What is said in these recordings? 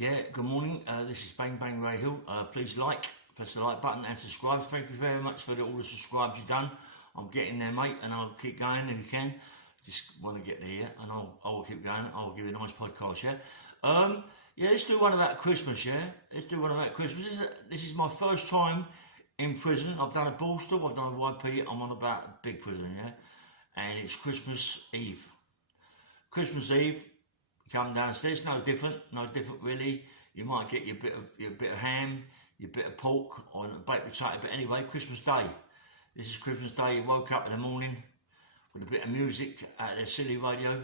Yeah, good morning. This is Bang Bang Ray Hill. Please press the like button and subscribe. Thank you very much for all the subscribes you've done. I'm getting there, mate, and I'll keep going if you can. Just want to get there, and I'll keep going. I'll give you a nice podcast, yeah? Let's do one about Christmas, yeah? Let's do one about Christmas. This is my first time in prison. I've done a ball stop, I've done a YP, I'm on about a big prison, yeah? And it's Christmas Eve. Christmas Eve, come downstairs, no different really. You might get your bit of ham, your bit of pork, or a baked potato, but anyway, Christmas Day. This is Christmas Day. You woke up in the morning with a bit of music at their silly radio,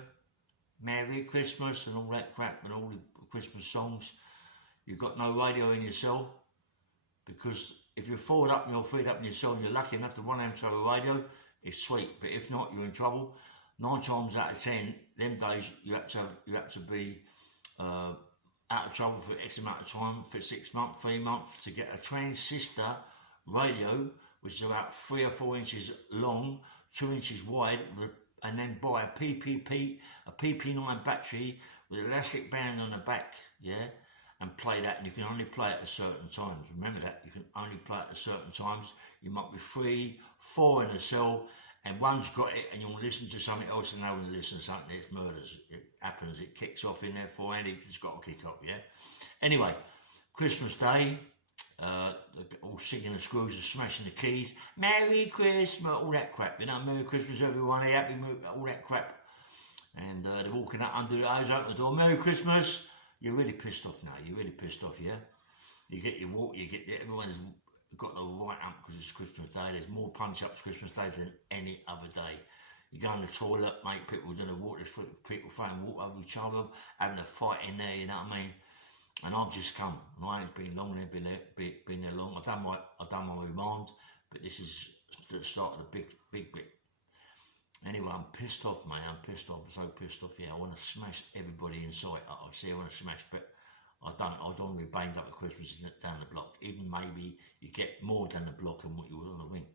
Merry Christmas and all that crap and all the Christmas songs. You've got no radio in your cell, because if you're feed up in your cell and you're lucky enough to run out to a radio, it's sweet, but if not, you're in trouble. 9 times out of 10, them days you have to be out of trouble for X amount of time, for 6 months, 3 months, to get a transistor radio, which is about 3 or 4 inches long, 2 inches wide, and then buy a PP9 battery with an elastic band on the back, yeah, and play that. And you can only play it at certain times. Remember that, you can only play it at certain times. You might be 3, 4 in a cell, and one's got it, and you want to listen to something else, and now when you listen to something, it's murders. It happens, it kicks off in there for, and it's got to kick off, yeah? Anyway, Christmas Day, all singing the screws and smashing the keys. Merry Christmas, all that crap, you know, Merry Christmas everyone, happy, all that crap. And they're walking out under the eyes out the door, Merry Christmas. You're really pissed off now, you're really pissed off, yeah? You get your walk, everyone's got the right up because it's Christmas Day. There's more punch-ups Christmas Day than any other day. You go in the toilet, mate, people doing the water, people throwing water over each other, having a fight in there, you know what I mean? And I've just come, and I ain't been long there, been there long. I've done my remand, but this is the start of the big bit. Anyway, I'm pissed off, mate. I'm pissed off. I'm so pissed off. Yeah, I want to smash everybody in sight. I want to smash, but I don't want to be banged up at Christmas down the block. Even maybe you get more down the block than what you would on the wing.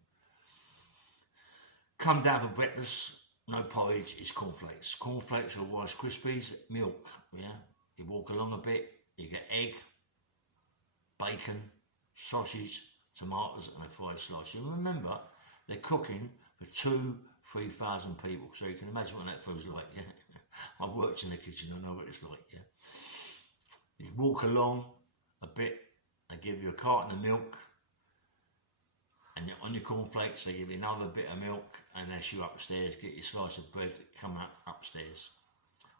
Come down for breakfast, no porridge, it's cornflakes. Cornflakes or Rice Krispies, milk, yeah. You walk along a bit, you get egg, bacon, sausage, tomatoes and a fried slice. And remember, they're cooking for 2,000-3,000 people. So you can imagine what that feels like, yeah. I've worked in the kitchen, I know what it's like, yeah. You walk along a bit, they give you a carton of milk, and on your cornflakes they give you another bit of milk, and that's you upstairs, get your slice of bread, come out upstairs.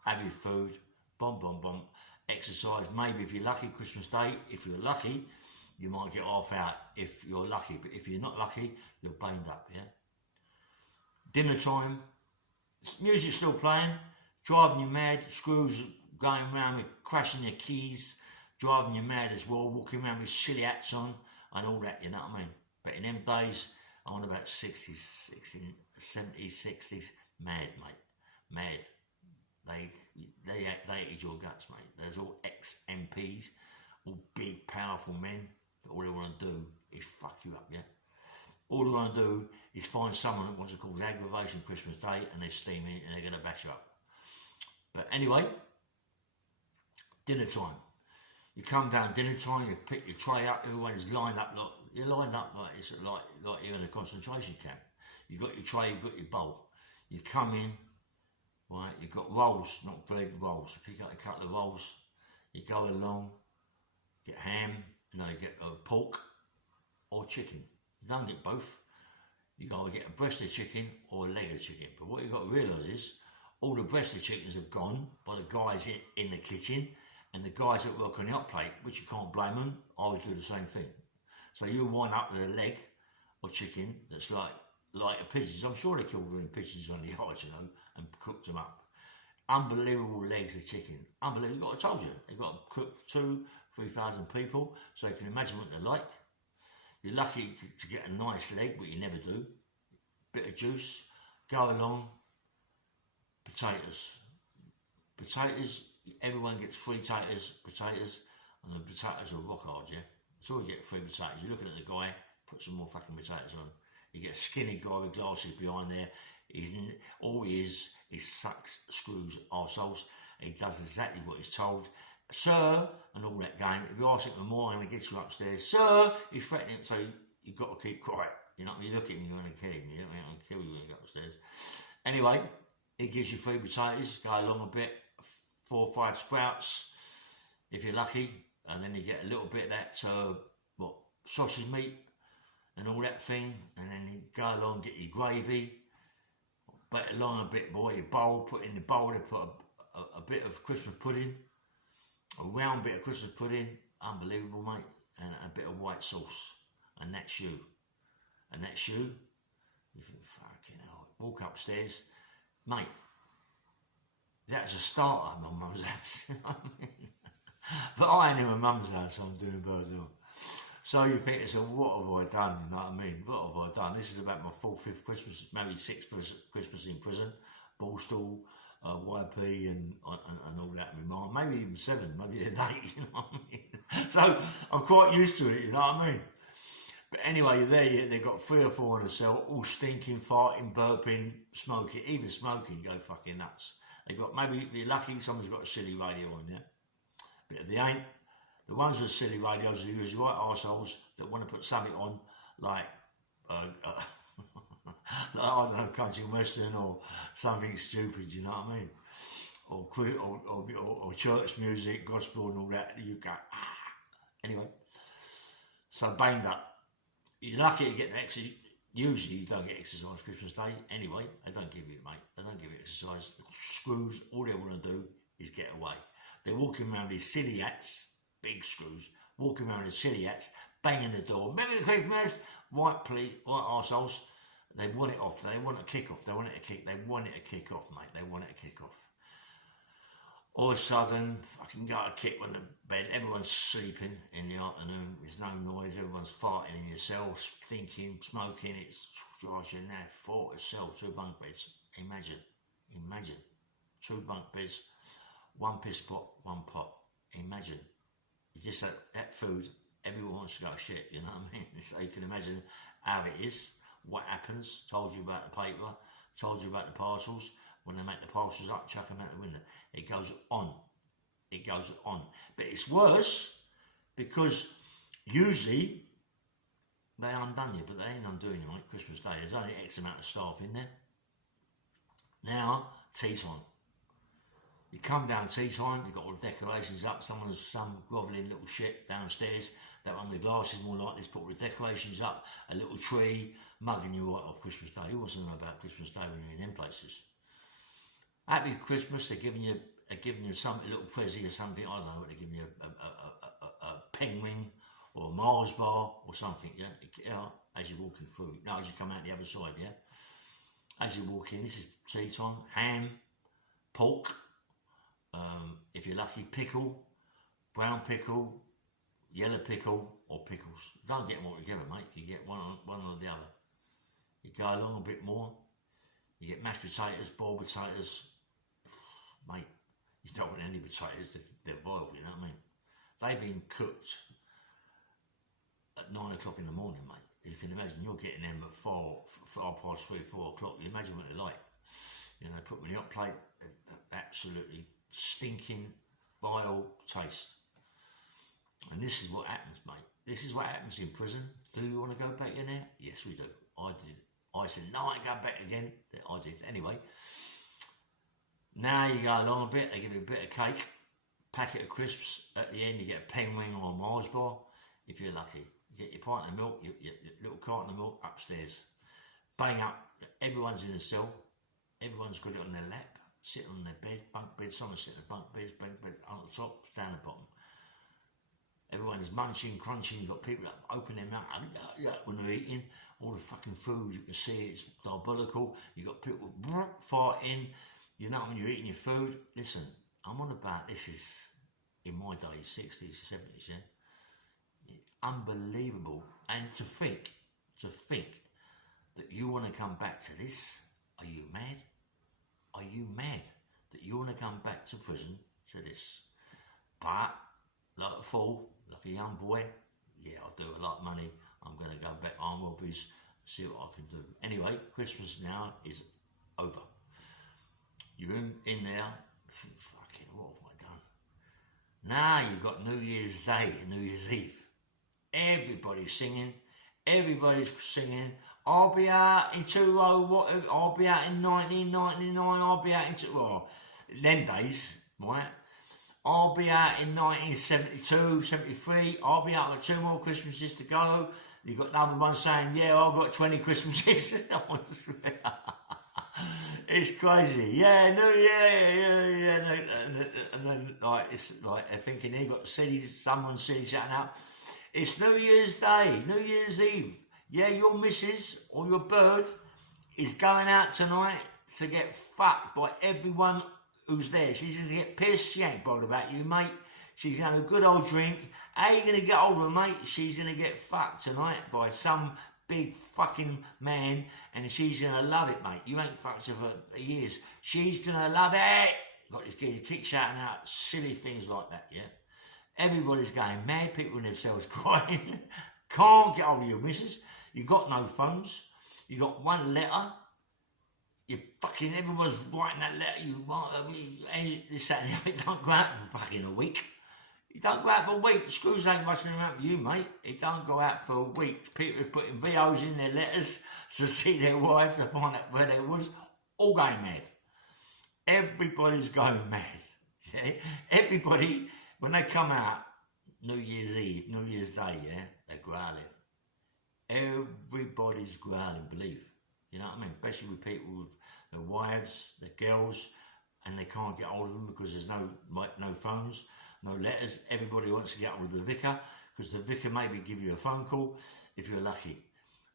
Have your food, bomb. Exercise, maybe if you're lucky, Christmas Day, if you're lucky, you might get half out if you're lucky, but if you're not lucky, you're blamed up, yeah? Dinner time, music's still playing, driving you mad, screws going around with crashing your keys, driving you mad as well, walking around with silly hats on and all that, you know what I mean? But in them days, I'm on about 60s, 70s, 60s, mad, mate, mad. They hated your guts, mate. There's all ex-MPs, all big, powerful men, that all they want to do is fuck you up, yeah? All they want to do is find someone that wants to cause aggravation Christmas Day, and they're steaming it and they're going to bash you up. But anyway, dinner time. You come down dinner time, you pick your tray up, everyone's lined up like you're lined up like it's like you're in a concentration camp. You've got your tray, you've got your bowl. You come in, right, you've got rolls, not bread, rolls. You pick up a couple of rolls, you go along, get ham, you get pork or chicken. You don't get both. You gotta get a breast of chicken or a leg of chicken. But what you've got to realise is all the breast of chickens have gone by the guys in the kitchen, and the guys that work on the hot plate, which you can't blame them, I would do the same thing. So you wind up with a leg of chicken that's like a pigeons. I'm sure they killed them pigeons on the yard, and cooked them up. Unbelievable legs of chicken. Unbelievable. I told you, they've got to cook 2,000-3,000 people, so you can imagine what they're like. You're lucky to get a nice leg, but you never do. Bit of juice, go along. Potatoes, everyone gets 3 potatoes, and the potatoes are rock hard, yeah? So you get 3 potatoes. You're looking at the guy, put some more fucking potatoes on. You get a skinny guy with glasses behind there. All he is sucks, screws, arseholes. He does exactly what he's told, sir, and all that game. If you ask him more, I'm going to get you upstairs. Sir, he's threatening, so you've got to keep quiet. You know what I mean? You look at him, you're going to kill him. You know what I mean? I'm going to kill you when you go upstairs. Anyway, he gives you 3 potatoes, go along a bit, 4 or 5 sprouts, if you're lucky, and then you get a little bit of that, sausage meat, and all that thing, and then you go along, get your gravy, bet along a bit, boy, your bowl, put in the bowl, they put a bit of Christmas pudding, a round bit of Christmas pudding, unbelievable, mate, and a bit of white sauce, and that's you. And that's you. You think, fucking hell, walk upstairs, mate, that's a starter at my mum's house, you know what I mean? But I ain't in my mum's house, so I'm doing birds. So you think, so what have I done, you know what I mean? What have I done? This is about my 4th, 5th Christmas, maybe 6th Christmas in prison, Ballstall, YP and all that with mine, maybe even 7, maybe an 8, you know what I mean? So I'm quite used to it, you know what I mean? But anyway, you're there, they've got 3 or 4 in the cell, all stinking, farting, burping, smoking, even smoking, you go fucking nuts. They've got, maybe if you're lucky, someone's got a silly radio on, yeah? But if they ain't, the ones with silly radios are usually right arseholes that want to put something on, like, like I don't know, country and western or something stupid, you know what I mean? Or church music, gospel and all that, you go, ah. Anyway, so banged up. You're lucky to get the exercise. Usually you don't get exercise Christmas Day. Anyway, they don't give you it, mate. They don't give you exercise. The screws, all they want to do is get away. They're walking around these silly hats, big screws, walking around with silly hats, banging the door. Merry Christmas! White arseholes. They want it off. They want a kick off. They want it to kick. They want it to kick off, mate. They want it to kick off. All of a sudden, fucking got a kick on the bed. Everyone's sleeping in the afternoon. There's no noise. Everyone's farting in your cell, thinking, smoking. It's gosh, you're now 4 to cell, 2 bunk beds. Imagine, 2 bunk beds, 1 piss pot, 1 pot. Imagine. It's just that food. Everyone wants to go shit. You know what I mean? So you can imagine how it is. What happens? Told you about the paper. Told you about the parcels. When they make the parcels up, chuck them out the window. It goes on. It goes on. But it's worse because usually they undone you, but they ain't undoing you, mate. Christmas Day, there's only X amount of staff in there. Now, tea time. You come down tea time, you've got all the decorations up, some grovelling little shit downstairs, that one with glasses more likely to put all the decorations up, a little tree, mugging you right off Christmas Day. Who wants to know about Christmas Day when you're in them places? Happy Christmas, they're giving you something, a little present or something, I don't know, they're giving you a penguin or a Mars bar or something, yeah, as you're walking through. No, as you come out the other side, yeah. As you walk in, this is tea time, ham, pork, if you're lucky, pickle, brown pickle, yellow pickle, or pickles. Don't get them all together, mate. You get one or the other. You go along a bit more, you get mashed potatoes, boiled potatoes. Mate, you don't want any potatoes, they're boiled, you know what I mean? They've been cooked at 9 o'clock in the morning, mate. You can imagine you're getting them at 3, 4 o'clock. You imagine what they're like. You know, they put them in the hot plate, absolutely stinking, vile taste. And this is what happens, mate. This is what happens in prison. Do you want to go back in there? Yes, we do. I did. I said, no, I ain't going back again. I did. Anyway, now you go along a bit, they give you a bit of cake, packet of crisps. At the end, you get a penguin or a Mars bar, if you're lucky. You get your pint of milk, your little carton of milk upstairs. Bang up. Everyone's in the cell. Everyone's got it on their lap, sitting on their bed, bunk bed. Someone's sitting on bunk bed on the top, down the bottom. Everyone's munching, crunching. You've got people that open their mouth when they're eating. All the fucking food, you can see it's diabolical. You've got people farting. You know when you're eating your food. Listen, I'm on about, this is in my days, 60s, 70s, yeah? Unbelievable. And to think that you want to come back to this, are you mad? Are you mad that you want to come back to prison to this? But, like a fool, like a young boy, yeah, I do a lot of money. I'm going to go back on robberies, see what I can do. Anyway, Christmas now is over. You're in there, fucking, what have I done? Now you've got New Year's Day and New Year's Eve. Everybody's singing. Everybody's singing. I'll be out in 20, whatever. I'll be out in 1999. I'll be out in them days, right? I'll be out in 1972, 73. I'll be out with 2 more Christmases to go. You've got another one saying, yeah, I've got 20 Christmases. It's crazy. Yeah, no, yeah. And then, like, it's like they're thinking they got someone shouting out, it's New Year's Day, New Year's Eve. Yeah, your missus or your bird is going out tonight to get fucked by everyone who's there. She's going to get pissed. She ain't bothered about you, mate. She's going to have a good old drink. How you going to get hold of her, mate? She's going to get fucked tonight by some big fucking man, and she's going to love it, mate. You ain't fucked her for years. She's going to love it. Got this kid, keep shouting out silly things like that, yeah? Everybody's going mad. People in themselves crying. Can't get hold of your missus. You got no phones. You got one letter. You fucking, everyone's writing that letter. This, that, and the other. It don't go out for fucking a week. It don't go out for a week. The screws ain't rushing around for you, mate. It don't go out for a week. People are putting VOs in their letters to see their wives to find out where they was. All going mad. Everybody's going mad. Yeah? Everybody, when they come out, New Year's Eve, New Year's Day, yeah, they're growling. Everybody's growling, believe. You know what I mean? Especially with people with their wives, their girls, and they can't get hold of them because there's no phones, no letters. Everybody wants to get hold of the vicar because the vicar maybe give you a phone call if you're lucky.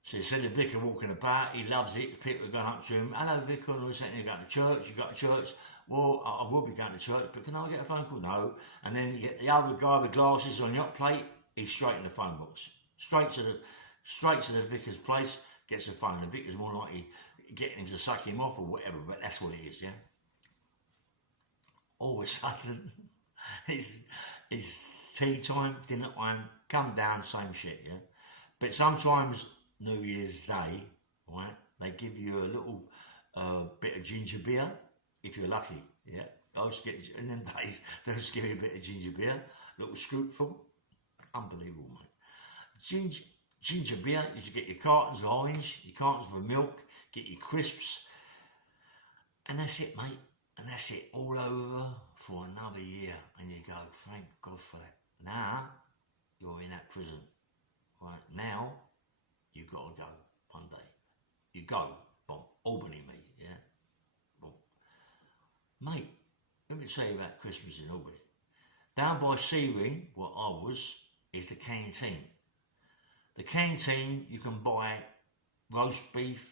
So you see the vicar walking about, he loves it. People are going up to him, hello vicar, and all of a sudden you're going to church, you got to church. Well, I will be going to church, but can I get a phone call? No. And then you get the other guy with glasses on your plate, he's straight in the phone box. Straight to the vicar's place, gets a phone. The vicar's more likely getting him to suck him off or whatever, but that's what it is, yeah? All of a sudden, it's tea time, dinner time, come down, same shit, yeah? But sometimes, New Year's Day, right, they give you a little bit of ginger beer, if you're lucky, yeah? In them days, they'll just give you a bit of ginger beer, a little scoopful. Unbelievable, mate. Ginger beer, you should get your cartons of orange, your cartons of milk, get your crisps, and that's it, mate. And that's it, all over for another year. And you go, thank God for that. Now, you're in that prison, right? Now, you've got to go one day. You go, from Albany, mate, yeah? Boom. Mate, let me tell you about Christmas in Albany. Down by Searing, where I was, is the canteen. The canteen, you can buy roast beef,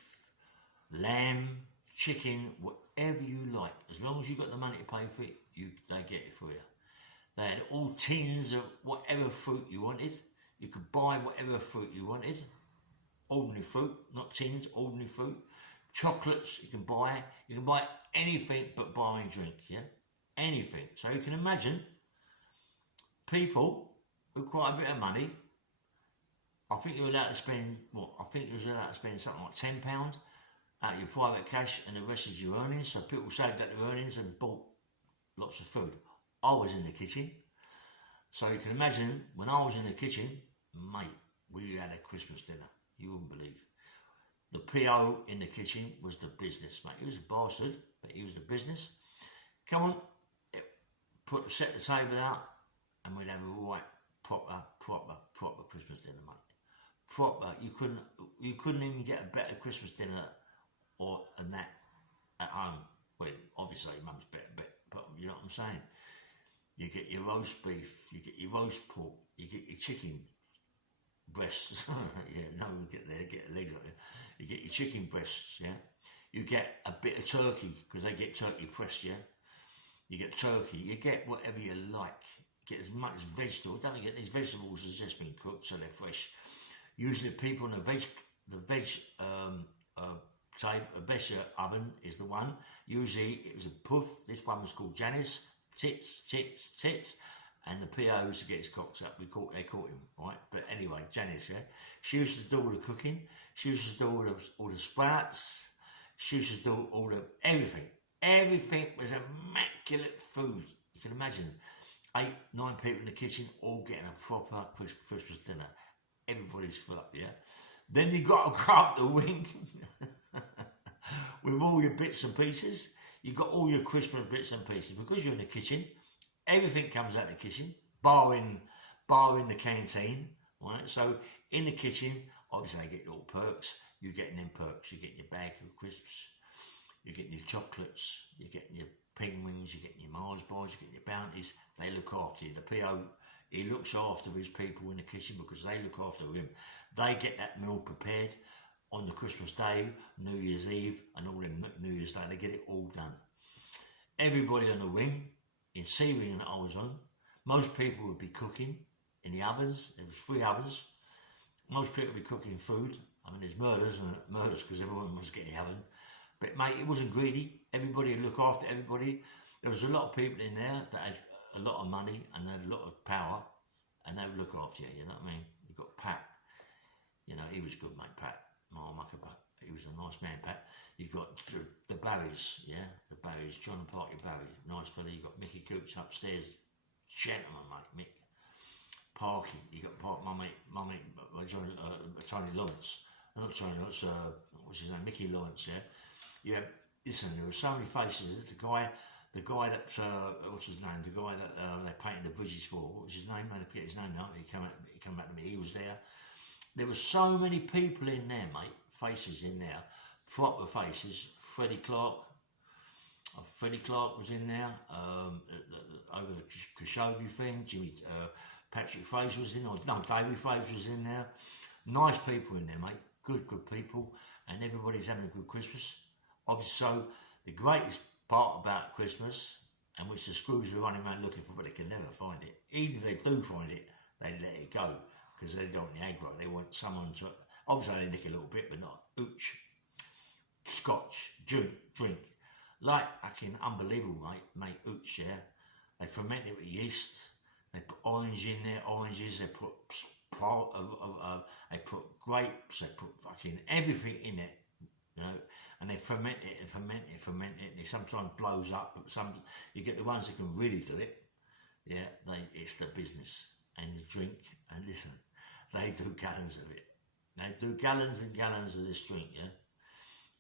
lamb, chicken, whatever you like. As long as you got the money to pay for it, they get it for you. They had all tins of whatever fruit you wanted. You could buy whatever fruit you wanted. Ordinary fruit, not tins, ordinary fruit. Chocolates you can buy. You can buy anything but buy and drink, yeah? Anything. So you can imagine people with quite a bit of money. I think you're allowed to spend, something like £10 out of your private cash and the rest is your earnings. So people saved that their earnings and bought lots of food. I was in the kitchen. So you can imagine when I was in the kitchen, mate, we had a Christmas dinner. You wouldn't believe. The PO in the kitchen was the business, mate. He was a bastard, but he was the business. Come on, set the table out and we'd have a right proper Christmas dinner, mate. Proper. You couldn't even get a better Christmas dinner than that at home. Well, obviously mum's better, but you know what I'm saying? You get your roast beef, you get your roast pork, you get your chicken breasts. Yeah, no, get the legs up there. You get your chicken breasts, yeah? You get a bit of turkey, because they get turkey pressed, yeah? You get turkey, you get whatever you like. Get as much vegetables. Don't forget, these vegetables has just been cooked, so they're fresh. Usually people in the veg oven is the one. Usually it was a puff. This one was called Janice. Tits. And the PO used to get his cocks up. They caught him, right? But anyway, Janice, yeah? She used to do all the cooking. She used to do all the sprouts. She used to do all the everything. Everything was immaculate food. You can imagine. 8, 9 people in the kitchen, all getting a proper Christmas dinner. Everybody's full up, yeah? Then you got to go up the wing with all your bits and pieces. You got all your Christmas bits and pieces. Because you're in the kitchen, everything comes out of the kitchen, barring the canteen, right? So in the kitchen, obviously they get little perks. You're getting them perks. You're getting your bag of crisps. You're getting your chocolates. You're getting your penguins. You're getting your Mars bars. You're getting your bounties. They look after you. The PO, he looks after his people in the kitchen because they look after him. They get that meal prepared on the Christmas Day, New Year's Eve, and all them New Year's Day. They get it all done. Everybody on the wing, in C wing that I was on, most people would be cooking in the ovens. There was 3 ovens. Most people would be cooking food. I mean, there's murders because everyone was getting the oven. But mate, it wasn't greedy. Everybody would look after everybody. There was a lot of people in there that had a lot of money and they had a lot of power, and they would look after you. You know what I mean? You got Pat. You know, he was good, mate. Pat, my muckabutt. He was a nice man, Pat. You got the Barrys, yeah, the Barrys. John and Parky Barry, nice fella. You got Mickey Cooch upstairs, gentleman, mate. Mick Parky. You got my mate, Tony Lawrence. Not Tony Lawrence. What's his name? Mickey Lawrence. Yeah. Yeah. Listen, there were so many faces. The guy that what's his name? The guy that they painted the bridges for. What was his name? I forget his name now. He came back to me. He was there. There were so many people in there, mate. Faces in there, proper faces. Freddie Clark was in there. Over the Khashoggi thing. Patrick Fraser was in there. No, David Fraser was in there. Nice people in there, mate. Good people, and everybody's having a good Christmas. Obviously, so the greatest part about Christmas, and which the screws are running around looking for, but they can never find it. Even if they do find it, they let it go because they don't want the aggro. They want someone to. Obviously, they nick a little bit, but not ooch, scotch, drink. Like fucking unbelievable, mate. Ooch, yeah. They ferment it with yeast. They put orange in there, oranges. They put grapes. They put fucking everything in it, you know. And they ferment it. It sometimes blows up, but some you get the ones that can really do it. Yeah, it's the business and the drink. And listen, they do gallons of it. They do gallons and gallons of this drink, yeah.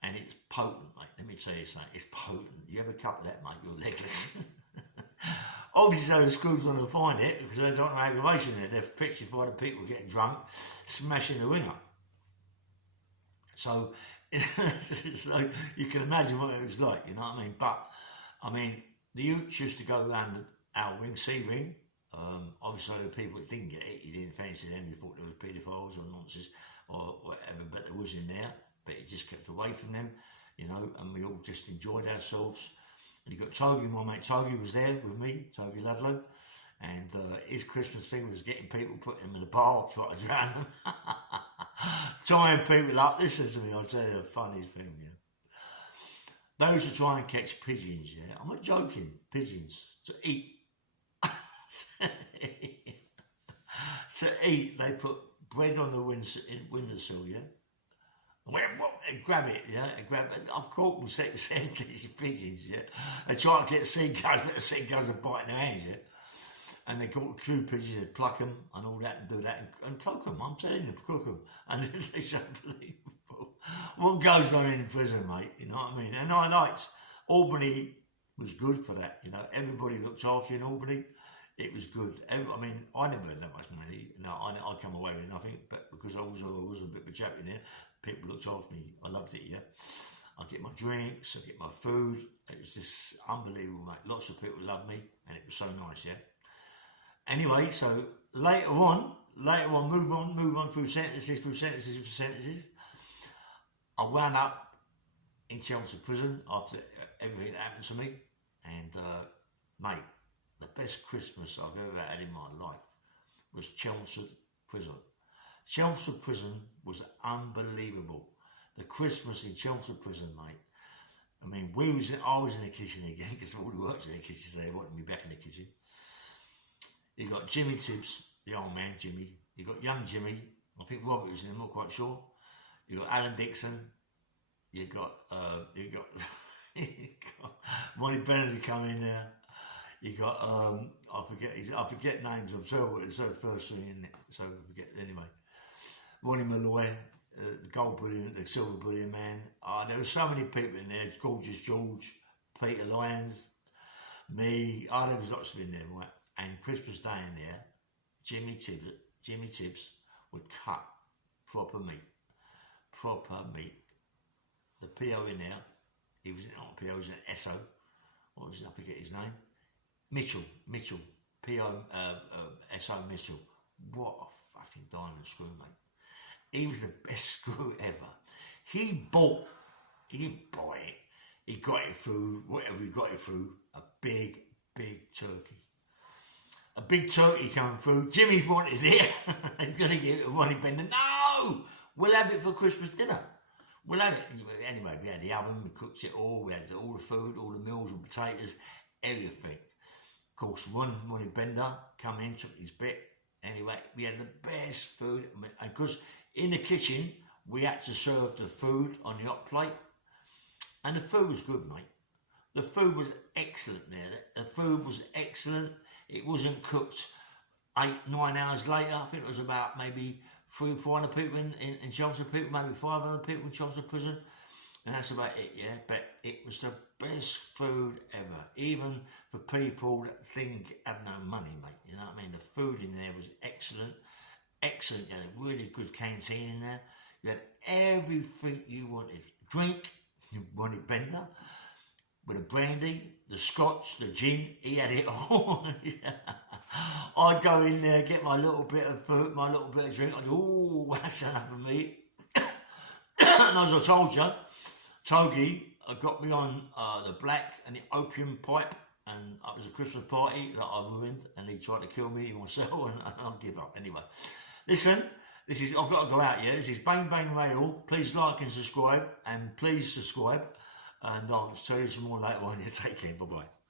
And it's potent, mate. Let me tell you something. It's potent. You have a cup of that, mate, you're legless. Obviously, so the screws want to find it because they don't have aggravation there. They're petrified of people getting drunk, smashing the wing up. So you can imagine what it was like, you know what I mean? But, I mean, the Utes used to go around our wing, C wing. Obviously, the people that didn't get it, you didn't fancy them, you thought they were paedophiles or nonsense or whatever, but there was in there, but you just kept away from them, you know, and we all just enjoyed ourselves. And you got Togi, my mate Togi was there with me, Togi Ludlow, and his Christmas thing was getting people, putting them in the bar, trying to drown them, tying people up. Listen to me, I'll tell you the funniest thing, yeah. Those who try and catch pigeons, yeah, I'm not joking, pigeons, to eat. To eat, they put bread on the windowsill, yeah. And grab it, yeah. And grab it. I've caught them second catching pigeons, yeah. They try to get seagulls, but the seagulls are biting their hands, yeah. And they caught a few pigeons, they pluck them and all that, and do that, and cook them. I'm telling you, cook them, and it's unbelievable what goes on in prison, mate. You know what I mean? And I liked Albany was good for that. You know, everybody looked after you in Albany. It was good. I mean, I never had that much money. No, I come away with nothing, but because I was a bit of a champion there, people looked after me. I loved it, yeah. I get my drinks, I get my food. It was just unbelievable, mate. Lots of people loved me, and it was so nice, yeah. Anyway, so later on, move on through sentences. I wound up in Chelmsford prison after everything that happened to me, and mate, the best Christmas I've ever had in my life was Chelmsford prison. Chelmsford prison was unbelievable. The Christmas in Chelmsford prison, mate. I mean, I was in the kitchen again because all the workers in the kitchen, they wanted me back in the kitchen. You got Jimmy Tibs, the old man Jimmy. You got young Jimmy. I think Robert was in there, I'm not quite sure. You got Alan Dixon. You got Ronnie Bennett come in there. You got I forget names. I'm terrible. It's the first thing in it, so I forget anyway. Ronnie Malloy, the gold bullion, the silver bullion man. There were so many people in there. It's Gorgeous George, Peter Lyons, me. There was lots of in there, right? And Christmas Day in there, Jimmy Tibbs would cut proper meat. The PO in there, he was not PO, he was an SO. What was it? I forget his name. Mitchell, PO, SO Mitchell. What a fucking diamond screw, mate. He was the best screw ever. He didn't buy it. He got it through, whatever he got it through, a big turkey. A big turkey coming through. Jimmy wanted it. He's going to give it to Ronnie Bender. No! We'll have it for Christmas dinner. We'll have it. Anyway, we had the oven, we cooked it all, we had all the food, all the meals and potatoes, everything. Of course, Ronnie Bender come in, took his bit. Anyway, we had the best food. And because in the kitchen, we had to serve the food on the hot plate. And the food was good, mate. The food was excellent there. The food was excellent. It wasn't cooked 8-9 hours later. I think it was about maybe 300-400 people in Chelmsford, maybe 500 people in Chelmsford prison. And that's about it, yeah. But it was the best food ever. Even for people that have no money, mate. You know what I mean? The food in there was excellent. Excellent. You had a really good canteen in there. You had everything you wanted. Drink, Ronnie Bender, with the brandy, the scotch, the gin, he had it all. I'd go in there, get my little bit of food, my little bit of drink. I'd go, oh, that's enough for me. And as I told you, Togi got me on the black and the opium pipe, and it was a Christmas party that I ruined, and he tried to kill me in my cell, and I'll give up anyway. Listen, I've got to go out here. This is Bang Bang Rail. Please like and subscribe, and please subscribe, and I'll tell you some more later on. Take care. Bye bye.